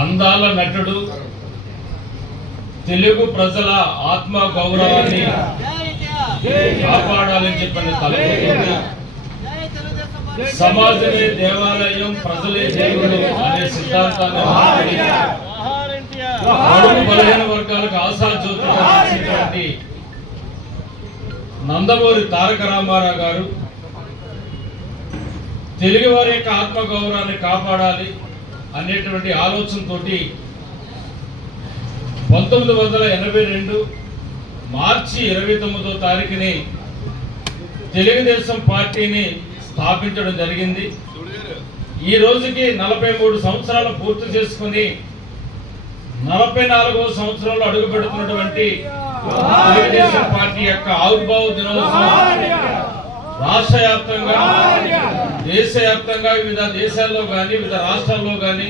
అందాల నటుడు, తెలుగు ప్రజల ఆత్మ గౌరవాన్ని కాపాడాలని చెప్పిన తలపెట్టి సమాజమే దేవాలయం, ప్రజలే దేవుడు అనే సిద్ధాంతాన్ని బడుగు బలహీన వర్గాలకు ఆశాజ్యోతి నందమూరి తారక రామారావు గారు తెలుగు వారి యొక్క ఆత్మగౌరవాన్ని కాపాడాలి అనేటువంటి ఆలోచనతోటి 1982 మార్చి 29వ తారీఖుని తెలుగుదేశం పార్టీని స్థాపించడం జరిగింది. ఈ రోజుకి 43 సంవత్సరాలు పూర్తి చేసుకుని 44వ సంవత్సరంలో అడుగు పెడుతున్నటువంటి తెలుగుదేశం పార్టీ యొక్క ఆవిర్భావ దినోత్సవం రాష్ట్ర వ్యాప్తంగా, దేశవ్యాప్తంగా వివిధ దేశాల్లో కానీ వివిధ రాష్ట్రాల్లో కానీ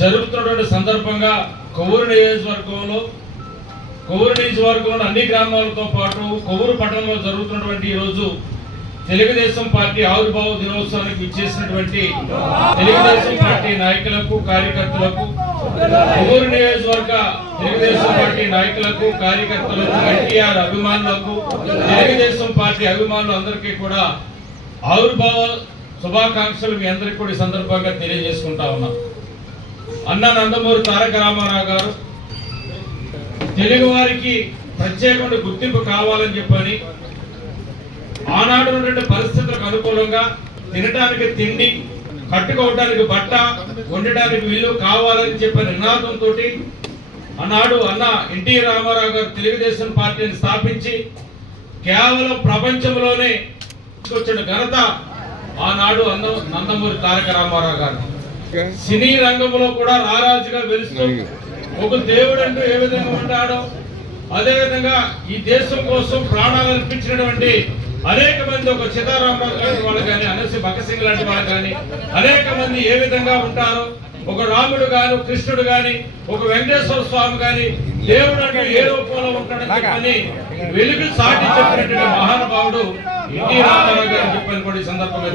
జరుగుతున్నటువంటి సందర్భంగా కొవ్వూరు నియోజకవర్గంలో అన్ని గ్రామాలతో పాటు కొవ్వూరు పట్టణంలో జరుగుతున్నటువంటి ఈరోజు తెలుగుదేశం పార్టీ ఆవిర్భావ దినోత్సవానికి ఇచ్చేసినటువంటి తెలుగుదేశం పార్టీ నాయకులకు, కార్యకర్తలకు, కొవ్వూరు నియోజకవర్గ తెలుగుదేశం పార్టీ నాయకులకు, కార్యకర్తలకు, ఎన్టీఆర్ అభిమానులకు, తెలుగుదేశం పార్టీ అభిమానులు అందరికీ కూడా ఆవిర్భావ శుభాకాంక్షలు మీ అందరికీ కూడా ఈ సందర్భంగా తెలియజేసుకుంటా ఉన్నాం. అన్న నందమూరి తారక రామారావు గారు తెలుగు వారికి ప్రత్యేకమైన గుర్తింపు కావాలని చెప్పని ఆనాడు ఉన్నటువంటి పరిస్థితులకు అనుకూలంగా తినడానికి తిండి, కట్టుకోవడానికి బట్ట, వండడానికి ఇల్లు కావాలని చెప్పిన నినాదంతో ఆనాడు అన్న ఎన్టీ రామారావు గారు తెలుగుదేశం పార్టీని స్థాపించి కేవలం ప్రపంచంలోనే వచ్చిన ఘనత ఆనాడు నందమూరి తారక రామారావు గారు. సినీ రంగంలో కూడా రారాజుగా వెలుస్తూ ఒక దేవుడు అంటూ ఏ విధంగా ఉంటాడో అదే విధంగా ఈ దేశం కోసం ప్రాణాలు అర్పించినటువంటి అనేక మంది, ఒక సీతారామరాజు లాంటి వాళ్ళు కానీ, అనసి భగత్ సింగ్ లాంటి వాళ్ళు కానీ అనేక మంది ఏ విధంగా ఉంటారో, ఒక రాముడు గాని, కృష్ణుడు గాని, ఒక వెంకటేశ్వర స్వామి గాని దేవుడు అంటే ఏ రూపంలో ఉంటాడని వెలుగు సాటి చెప్పినటువంటి మహానుభావుడు ఎన్టీ రామారావు గారు చెప్పని కూడా ఈ సందర్భంగా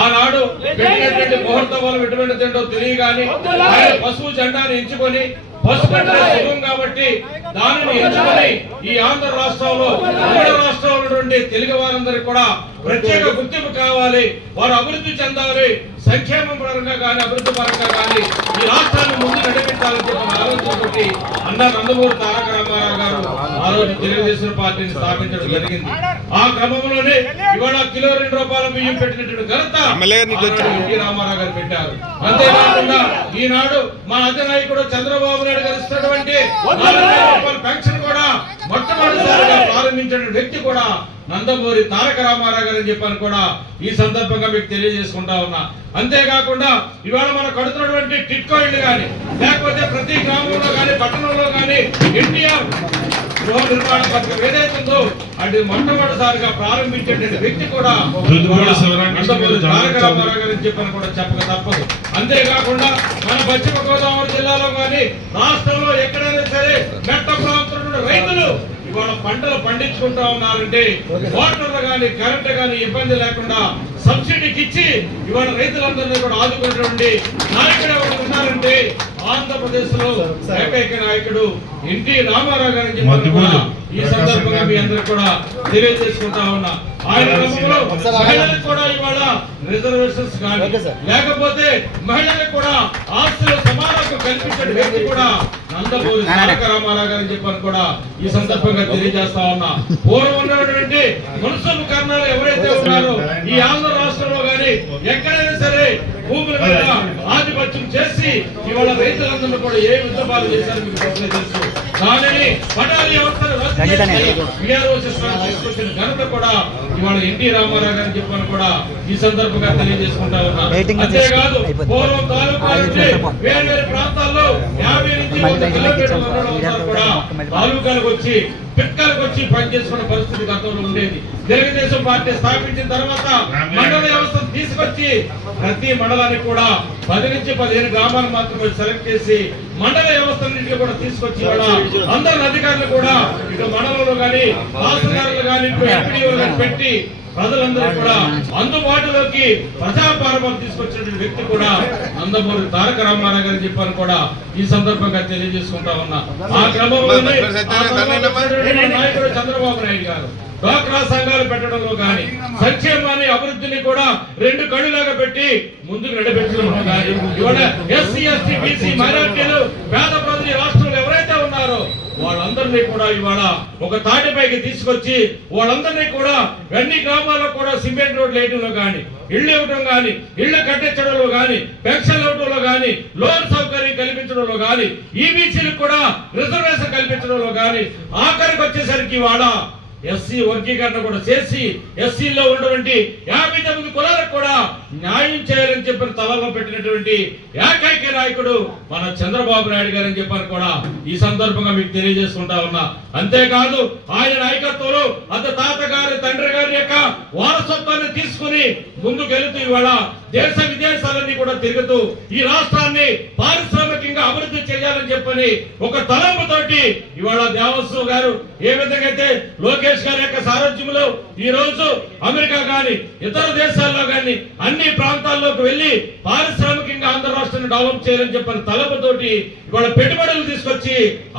ఆనాడు పెట్టినటువంటి ముహూర్త బలం ఎటువంటి తింటో తెలియగాని ఆయన పశువు జెండాను ఎంచుకొని, పసుపు అంటే శుభం కాబట్టి దానిని ఎంచుకొని ఈ ఆంధ్ర రాష్ట్రంలో ఉన్నటువంటి తెలుగు వారందరికీ కూడా ప్రత్యేక గుర్తింపు కావాలి, వారు అభివృద్ధి చెందాలి, సంక్షేమం పరంగా కానీ అభివృద్ధి పరంగా కానీ ఈ రాష్ట్రాన్ని ముందు నడిపించాలని చెప్పిన ఆలోచనతోటి అన్న నందమూరి తారక రామారావు గారు ఆ రోజు తెలుగుదేశం పార్టీని స్థాపించడం జరిగింది. ఆ క్రమంలోనే ఇవాళ కిలో 2 రూపాయల బియ్యం పెట్టినటువంటి ఘనత ఎన్టీ రామారావు గారు పెట్టారు. అంతేకాకుండా ఈనాడు మా అధినాయకుడు చంద్రబాబు నాయుడు గారు ఇస్తున్నటువంటి 40,000 రూపాయల పెన్షన్ కూడా మొట్టమొదటిసారిగా ప్రారంభించిన వ్యక్తి కూడా నందమూరి తారక రామారావు గారు అని చెప్పని కూడా ఈ సందర్భంగా మీకు తెలియజేసుకుంటా ఉన్నా. అంతేకాకుండా ఇవాళ మనం కడుతున్నటువంటి టిట్కో ఇల్లు కానీ, లేకపోతే ప్రతి గ్రామంలో కానీ పట్టణంలో కానీ ఎన్టీఆర్ గృహ నిర్మాణ పథకం ఏదైతుందో అది మొట్టమొదటిసారిగా ప్రారంభించేటువంటి వ్యక్తి కూడా నందమూరి తారక రామారావు గారు అని చెప్పని కూడా చెప్పక తప్పదు. అంతేకాకుండా మన పశ్చిమ గోదావరి జిల్లాలో కానీ రాష్ట్రంలో ఎక్కడైనా సరే మెట్ట ప్రాంతంలో రైతులు ఇవాళ పంటలు పండించుకుంటా ఉన్నారంటే వాటర్లు కానీ కరెంట్ కానీ ఇబ్బంది లేకుండా సబ్సిడీకి ఇచ్చి ఇవాళ రైతులందరినీ కూడా ఆదుకున్నటువంటి నాయకుడు ఎవరు ఉన్నారంటే ఆంధ్రప్రదేశ్ లో ఏకైక నాయకుడు ఎన్టీ రామారావు గారు ఈ సందర్భంగా మీ అందరూ కూడా తెలియజేసుకుంటా ఉన్నా. ఆయన క్రమంలో మహిళలకు కూడా ఇవాళ రిజర్వేషన్స్ కానీ, లేకపోతే మహిళలకు కూడా ఆస్తుల సమానత్వం కల్పించే వ్యక్తి కూడా నందమూరి తారక రామారావు గారు అని చెప్పని కూడా ఈ సందర్భంగా తెలియజేస్తా ఉన్నా. పూర్వం ఉన్నటువంటి మున్సిపల్ కర్ణాలు ఎవరైతే ఉన్నారో ఈ ఆంధ్ర రాష్ట్రంలో కానీ ఎక్కడైనా సరే భూముల మీద ఆధిపత్యం చేసి ఇవాళ రైతులందరూ కూడా ఏ విధపాలు చేశారు మీకు తెలుసు. దానిని పటాలి వ్యవస్థను తీసుకొచ్చిన ఘనత కూడా ఇవాళ ఎన్టీ రామారావు గారు చెప్పని కూడా ఈ సందర్భంగా తెలియజేసుకుంటా ఉన్నా. అంతేకాదు పూర్వం తాలూకా వేరే ప్రాంతాల్లో 50 నుంచి 100 కిలోమీటర్ల కూడా తాలూకాలకు వచ్చి పిక్కలకు వచ్చి పనిచేసుకున్న పరిస్థితి గతంలో ఉండేది. తెలుగుదేశం పార్టీ స్థాపించిన తర్వాత మండల వ్యవస్థను తీసుకొచ్చి ప్రతి మండలానికి కూడా 10 నుంచి 15 గ్రామాలు మాత్రమే సెలెక్ట్ చేసి మండల వ్యవస్థలన్నింటినీ కూడా తీసుకొచ్చి అందరి అధికారులు కూడా ఇటు మండలంలో కానీ తహసీల్దారులు కానీ పెట్టి ప్రజలందరూ కూడా అందుబాటులోకి ప్రజాపాలన తీసుకొచ్చినటువంటి వ్యక్తి కూడా నందమూరి తారక రామారావు గారు చెప్పని కూడా ఈ సందర్భంగా తెలియజేసుకుంటా ఉన్నా. ఆ క్రమంలోనే నాయకుడు చంద్రబాబు నాయుడు గారు డ్వాక్రా సంఘాలు పెట్టడంలో కానీ సంక్షేమాన్ని అభివృద్ధిని కూడా రెండు కళ్ళులాగా పెట్టి ముందుకు నడిపించడంలో కానీ ఇవాళ ఎస్సీ ఎస్టీ బీసీ మైనారిటీలు పేద ప్రజలు రాష్ట్రంలో ఎవరైతే ఉన్నారో వాళ్ళందరినీ కూడా ఇవాళ ఒక తాటిపైకి తీసుకొచ్చి వాళ్ళందరినీ కూడా అన్ని గ్రామాల్లో కూడా సిమెంట్ రోడ్లు వేయడంలో కానీ ఇళ్ళు ఇవ్వడం కానీ ఇళ్ళు కట్టించడంలో కానీ పెన్షన్లు ఇవ్వడంలో కానీ లోన్ సౌకర్యం కల్పించడంలో కానీ ఈబీసీలకు కూడా రిజర్వేషన్ కల్పించడంలో కానీ ఆఖరికి వచ్చేసరికి ఇవాళ ఎస్సీ వర్గీకరణ కూడా చేసి ఎస్సీలో ఉన్నటువంటి 59 కులాలకు కూడా న్యాయం చేయాలని చెప్పిన తలలో పెట్టినటువంటి ఏకైక నాయకుడు మన చంద్రబాబు నాయుడు గారు అని చెప్పని కూడా ఈ సందర్భంగా మీకు తెలియజేసుకుంటా ఉన్నా. అంతేకాదు ఆయన నాయకత్వంలో తాతగారి తండ్రి గారి యొక్క వారసత్వాన్ని తీసుకుని ముందుకెళ్తూ ఇవాళ దేశ విదేశాలన్నీ కూడా తిరుగుతూ ఈ రాష్ట్రాన్ని పారిశ్రామికంగా అభివృద్ధి చేయాలని చెప్పని ఒక తలంపుతోటి ఇవాళ దేవస్సు గారు ఏ విధంగా అయితే లోకేష్ గారి యొక్క సారథ్యంలో ఈ రోజు అమెరికా గాని ఇతర దేశాల్లో గాని అన్ని ప్రాంతాల్లోకి వెళ్లి పారిశ్రామికంగా ఆంధ్ర రాష్ట్రాన్ని డెవలప్ చేయాలని చెప్పని తలంపుతోటి ఇవాళ పెట్టుబడులు తీసుకొచ్చి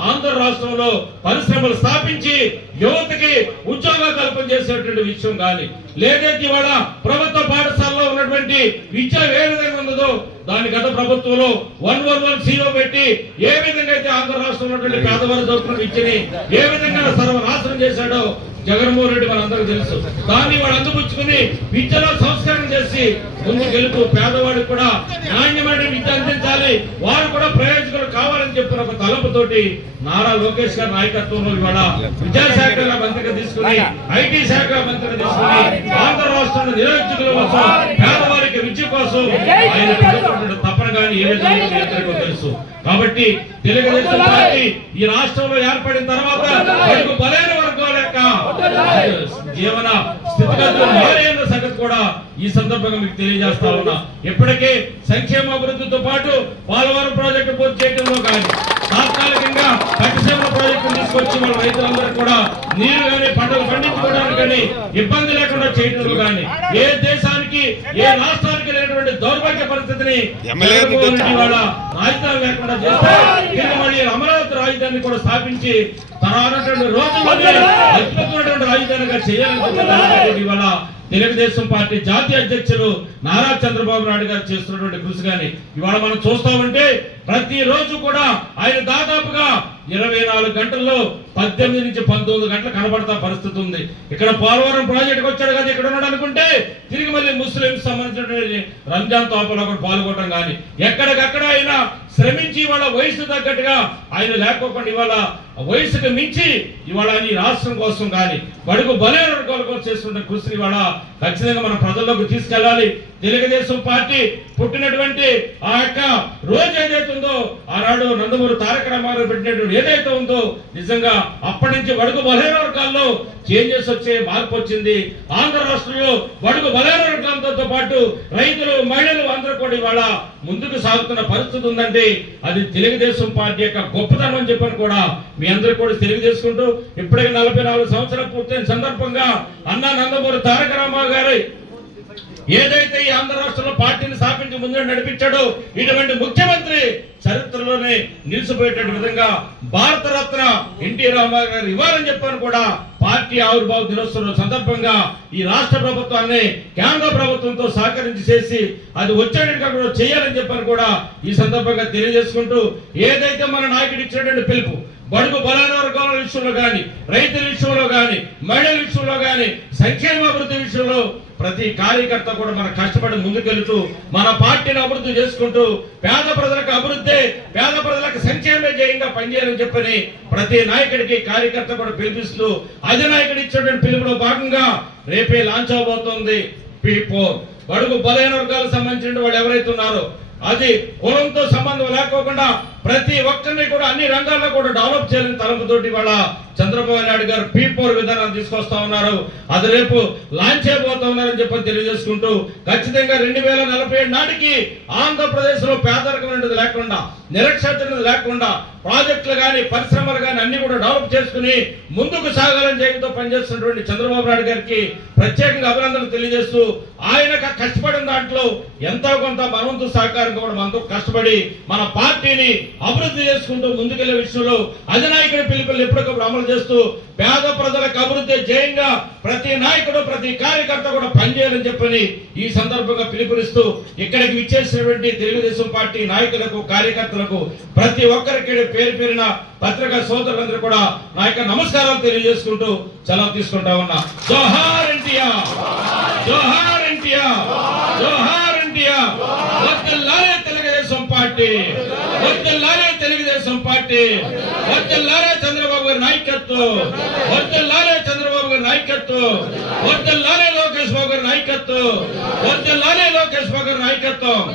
ఆంధ్ర రాష్ట్రంలో పరిశ్రమలు స్థాపించి యువతకి ఉద్యోగ కల్పన చేసేటువంటి విషయం కానీ లేదైతే ఇవాళ ప్రభుత్వ పాఠశాలలో ఉన్నటువంటి విద్య ఏ విధంగా ఉన్నదో దాని గత ప్రభుత్వంలో 111 పెట్టి ఏ విధంగా అయితే ఆంధ్ర రాష్ట్రంలో ఉన్నటువంటి పేదవారు దొరుకుతున్న విద్యని ఏ విధంగా సర్వనాశనం చేశాడో జగన్మోహన్ రెడ్డి మనందరికీ తెలుసు. దాన్ని వాడు అందిపుచ్చుకుని విద్యలో సంస్కరణ చేసి ముందుకెళ్తూ పేదవాడికి కూడా నాణ్యమైన విద్య అందించాలి, వారు కూడా ప్రయోజకులు కావాలని చెప్పిన ఒక తలంపుతోటి నారా లోకేష్ గారి నాయకత్వంలో ఇవాళ విద్యాశాఖ మంత్రిగా తీసుకుని ఐటీ శాఖ మంత్రిగా తీసుకుని ఆంధ్ర రాష్ట్రంలో నిరుద్యోగుల కోసం పేదవారికి విద్య కోసం ఆయన తప్పన కానీ ఏ విధంగా తెలుసు. కాబట్టి తెలుగుదేశం పార్టీ ఈ రాష్ట్రంలో ఏర్పడిన తర్వాత మనకు బలైన వర్గాల యొక్క జీవన స్థితిగతులు మారేన్న సంగతి కూడా ఈ సందర్భంగా మీకు తెలియజేస్తా ఉన్నా. ఇప్పటికే సంక్షేమ అభివృద్ధితో పాటు పోలవరం ప్రాజెక్టు పూర్తి చేయడంలో కానీ తాత్కాలికంగా పట్టిసీమ ప్రాజెక్టు తీసుకొచ్చి మన రైతులందరూ కూడా నీరు కానీ పంటలు పండించుకోవడానికి కానీ ఇబ్బంది లేకుండా చేయడంలో కానీ ఏ దేశానికి ఏ రాష్ట్రానికి లేనటువంటి దౌర్భాగ్య పరిస్థితిని వాళ్ళ రాజధాని లేకుండా చేస్తే మళ్ళీ అమరావతి రాజధానిని కూడా స్థాపించి తనటువంటి రోజుల్లోనే అద్భుతమైనటువంటి రాజధానిగా చేయాలని ఇవాళ తెలుగుదేశం పార్టీ జాతీయ అధ్యక్షులు నారా చంద్రబాబు నాయుడు గారు చేస్తున్నటువంటి కృషి కానీ ఇవాళ మనం చూస్తామంటే ప్రతిరోజు కూడా ఆయన దాదాపుగా 24 గంటల్లో 18 నుంచి 19 గంటలు కనబడతా పరిస్థితి ఉంది. ఇక్కడ పోలవరం ప్రాజెక్టుకు వచ్చాడు కదా ఇక్కడ ఉన్నాడు అనుకుంటే తిరిగి మళ్ళీ ముస్లింస్ సంబంధించినటువంటి రంజాన్ తోపలో కూడా పాల్గొనడం కానీ ఎక్కడికక్కడ ఆయన శ్రమించి ఇవాళ వయసు తగ్గట్టుగా ఆయన లేకపోకుండా ఇవాళ వయసుకు మించి ఇవాళ ఈ రాష్ట్రం కోసం కానీ బడుగు బలైన వర్గాల కోసం చేస్తున్న కృషిని ఇవాళ ఖచ్చితంగా మన ప్రజల్లోకి తీసుకెళ్ళాలి. తెలుగుదేశం పార్టీ పుట్టినటువంటి ఆ యొక్క రోజు ఏదైతే ఉందో ఆనాడు నందమూరి తారక రామారావు పెట్టినటువంటి ఏదైతే ఉందో నిజంగా అప్పటి నుంచి బడుగు బలైన వర్గాల్లో చేంజెస్ వచ్చే మార్పు వచ్చింది. ఆంధ్ర రాష్ట్రంలో బడుగు బలైన వర్గాలతో పాటు రైతులు మహిళలు అందరూ కూడా ఇవాళ ముందుకు సాగుతున్న పరిస్థితి ఉందంటే అది తెలుగుదేశం పార్టీ యొక్క గొప్పతనం అని చెప్పని కూడా మీ అందరూ కూడా తెలియజేసుకుంటూ ఇప్పటికే 44 సంవత్సరాలు పూర్తయిన సందర్భంగా అన్నా నందమూరి తారక రామారావు గారు ఏదైతే ఈ ఆంధ్ర రాష్ట్రంలో పార్టీని స్థాపించి ముందు నడిపించాడో ఇటువంటి ముఖ్యమంత్రి చరిత్రలోనే నిలిచిపోయేటువంటి విధంగా భారతరత్న ఎన్టీ రామారావు గారు ఇవ్వాలని చెప్పని కూడా పార్టీ ఆవిర్భావ దినోత్సవం సందర్భంగా ఈ రాష్ట్ర ప్రభుత్వాన్ని కేంద్ర ప్రభుత్వంతో సహకరించి చేసి అది వచ్చేటట్టుగా కూడా చేయాలని చెప్పని కూడా ఈ సందర్భంగా తెలియజేసుకుంటూ ఏదైతే మన నాయకుడు ఇచ్చినటువంటి పిలుపు బడుగు బలైన వర్గాల విషయంలో కానీ రైతుల విషయంలో కానీ మహిళల విషయంలో కానీ సంక్షేమాభివృద్ధి విషయంలో ప్రతి కార్యకర్త కూడా మన కష్టపడి ముందుకెళ్తూ మన పార్టీని అభివృద్ధి చేసుకుంటూ పేద ప్రజలకు అభివృద్ధి పేద ప్రజలకు సంక్షేమ ధ్యేయంగా పనిచేయాలని చెప్పని ప్రతి నాయకుడికి కార్యకర్త కూడా పిలిపిస్తూ అధినాయకుడు ఇచ్చినటువంటి పిలుపులో భాగంగా రేపే లాంచ్ అవబోతోంది P4 బడుగు బలైన వర్గాలకు సంబంధించిన వాళ్ళు ఎవరైతే ఉన్నారో అది కులంతో సంబంధం లేకోకుండా ప్రతి ఒక్కరిని కూడా అన్ని రంగాల్లో కూడా డెవలప్ చేయాలని తలంపుతోటి వాళ్ళ చంద్రబాబు నాయుడు గారు P4 విధానాన్ని తీసుకొస్తా ఉన్నారు. అది రేపు లాంచ్ చేయబోతా ఉన్నారని చెప్పి తెలియజేసుకుంటూ ఖచ్చితంగా 2047 నాటికి ఆంధ్రప్రదేశ్ లో పేదరికం అనేది లేకుండా, నిరక్షరత లేకుండా ప్రాజెక్టులు కానీ పరిశ్రమలు కానీ అన్ని కూడా డెవలప్ చేసుకుని ముందుకు సాగాలని జయంతో పనిచేస్తున్నటువంటి చంద్రబాబు నాయుడు గారికి ప్రత్యేకంగా అభినందనలు తెలియజేస్తూ ఆయన కష్టపడిన దాంట్లో ఎంతో కొంత మనవంతు సహకారం కూడా మనతో కష్టపడి మన పార్టీని అభివృద్ధి చేసుకుంటూ ముందుకెళ్లే విషయంలో అధినాయకుడి పిలుపులు ఎప్పటికప్పుడు అమలు చేస్తూ పేద ప్రజలకు అభివృద్ధి జయంగా ప్రతి నాయకుడు ప్రతి కార్యకర్త కూడా పనిచేయాలని చెప్పని ఈ సందర్భంగా పిలుపునిస్తూ ఇక్కడికి విచ్చేసినటువంటి తెలుగుదేశం పార్టీ నాయకులకు కార్యకర్తలకు ప్రతి ఒక్కరికి పేరు పేరిన పత్రికా సోదరులందరూ కూడా నా యొక్క నమస్కారాలు తెలియజేసుకుంటూ సెలవు తీసుకుంటా ఉన్నా. జోహార్ ఎన్టీఆర్, జోహార్ ఎన్టీఆర్, జోహార్ ఎన్టీఆర్. వర్ధిల్లాలే తెలుగుదేశం పార్టీ, వర్ధిల్లాలే తెలుగుదేశం పార్టీ, వర్ధిల్లాలే చంద్రబాబు గారి నాయకత్వం, వర్ధిల్లాలే చంద్రబాబు గారి నాయకత్వం, వర్ధిల్లాలే లోకేష్ బాబు గారి నాయకత్వం, వర్ధిల్లాలే లోకేష్ బాబు గారి నాయకత్వం.